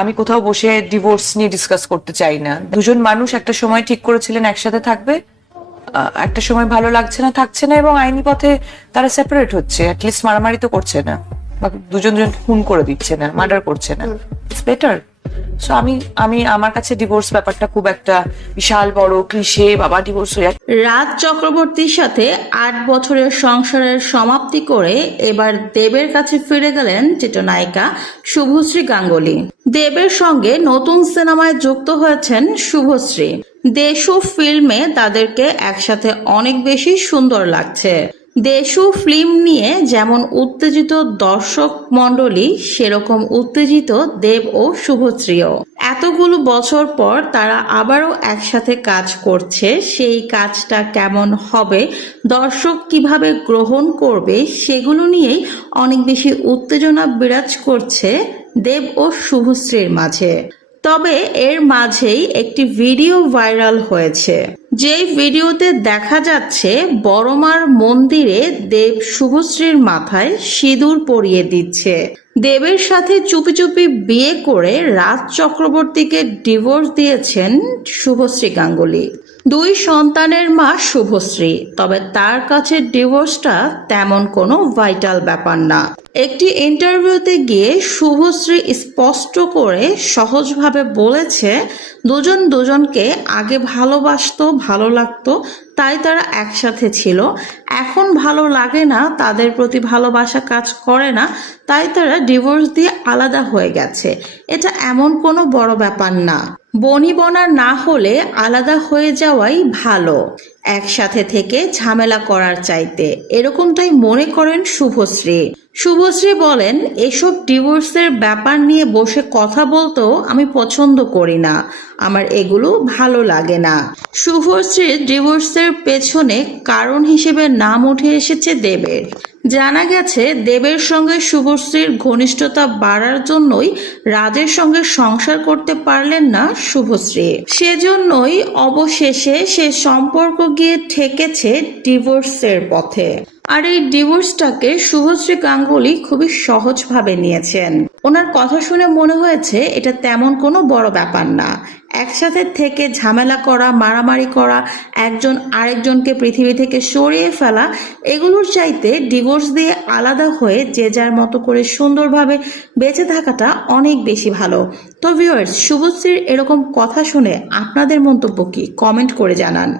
আমি কোথাও বসে ডিভোর্স নিয়ে ডিসকাস করতে চাই না। দুজন মানুষ একটা সময় ঠিক করেছিলেন একসাথে থাকবে, একটা সময় ভালো লাগছে না, থাকছে না, এবং আইনি পথে তারা সেপারেট হচ্ছে। অ্যাটলিস্ট মারামারি তো করছে না, বা দুজন খুন করে দিচ্ছে না, মার্ডার করছে না। It's better. সো আমি আমার কাছে ডিভোর্স ব্যাপারটা খুব একটা বিশাল বড় ক্লিশে, বাবা ডিভোর্স হয়ে। রাজ চক্রবর্তীর সাথে ৮ বছরের সংসারের সমাপ্তি করে এবার দেবের কাছে ফিরে গেলেন চিত্রনায়িকা শুভশ্রী গাঙ্গুলী। দেবের সঙ্গে নতুন সিনেমায় যুক্ত হয়েছেন শুভশ্রী। দেশু ফিল্মে তাদেরকে একসাথে অনেক বেশি সুন্দর লাগছে। দেশু ফিল্ম নিয়ে যেমন উত্তেজিত দর্শক মণ্ডলী, সেরকম উত্তেজিত দেব ও শুভশ্রীও। এতগুলো বছর পর তারা আবারও একসাথে কাজ করছে। সেই কাজটা কেমন হবে, দর্শক কিভাবে গ্রহণ করবে, সেগুলো নিয়েই অনেক বেশি উত্তেজনা বিরাজ করছে দেব ও শুভশ্রীর মাঝে। তবে এর মাঝেই একটি ভিডিও ভাইরাল হয়েছে, যেই ভিডিওতে দেখা যাচ্ছে বড়মার মন্দিরে দেব শুভশ্রীর মাথায় সিঁদুর পরিয়ে দিচ্ছে। দেবের সাথে চুপি চুপি বিয়ে করে রাজ চক্রবর্তীকে ডিভোর্স দিয়েছেন শুভশ্রী গাঙ্গুলী। 2 সন্তানের মা শুভশ্রী, তবে তার কাছে ডিভোর্সটা তেমন কোনো ভাইটাল ব্যাপার না। একটি ইন্টারভিউতে গিয়ে শুভশ্রী স্পষ্ট করে সহজভাবে বলেছে দুজন দুজনকে আগে ভালোবাসতো, ভালো লাগতো, তাই তারা একসাথে ছিল। এখন ভালো লাগে না, তাদের প্রতি ভালোবাসা কাজ করে না, তাই তারা ডিভোর্স দিয়ে আলাদা হয়ে গেছে। এটা এমন কোনো বড় ব্যাপার না। বনিবনা না হলে আলাদা হয়ে যাওয়াই ভালো, একসাথে থেকে ঝামেলা করার চাইতে, এরকমটাই মনে করেন শুভশ্রী। শুভশ্রী বলেন, এসব ডিভোর্সের ব্যাপার নিয়ে বসে কথা বলতেও আমি পছন্দ করি না, আমার এগুলো ভালো লাগে না। শুভশ্রীর ডিভোর্সের পেছনে কারণ হিসেবে নাম উঠে এসেছে দেবের। জানা গেছে দেবের সঙ্গে শুভশ্রীর ঘনিষ্ঠতা বাড়ার জন্যই রাজের সঙ্গে সংসার করতে পারলেন না শুভশ্রী। সেজন্যই অবশেষে সে সম্পর্ক গিয়ে ঠেকেছে ডিভোর্সের পথে। আর এই ডিভোর্সটাকে শুভশ্রী গাঙ্গুলী খুবই সহজভাবে নিয়েছেন। ওনার কথা শুনে মনে হয়েছে এটা তেমন কোনো বড় ব্যাপার না। একসাথে থেকে ঝামেলা করা, মারামারি করা, একজন আরেকজনকে পৃথিবী থেকে সরিয়ে ফেলা, এগুলোর চাইতে ডিভোর্স দিয়ে আলাদা হয়ে যে যার মতো করে সুন্দরভাবে বেঁচে থাকাটা অনেক বেশি ভালো। তো ভিউয়ার্স, শুভশ্রীর এরকম কথা শুনে আপনাদের মন্তব্য কি, কমেন্ট করে জানান।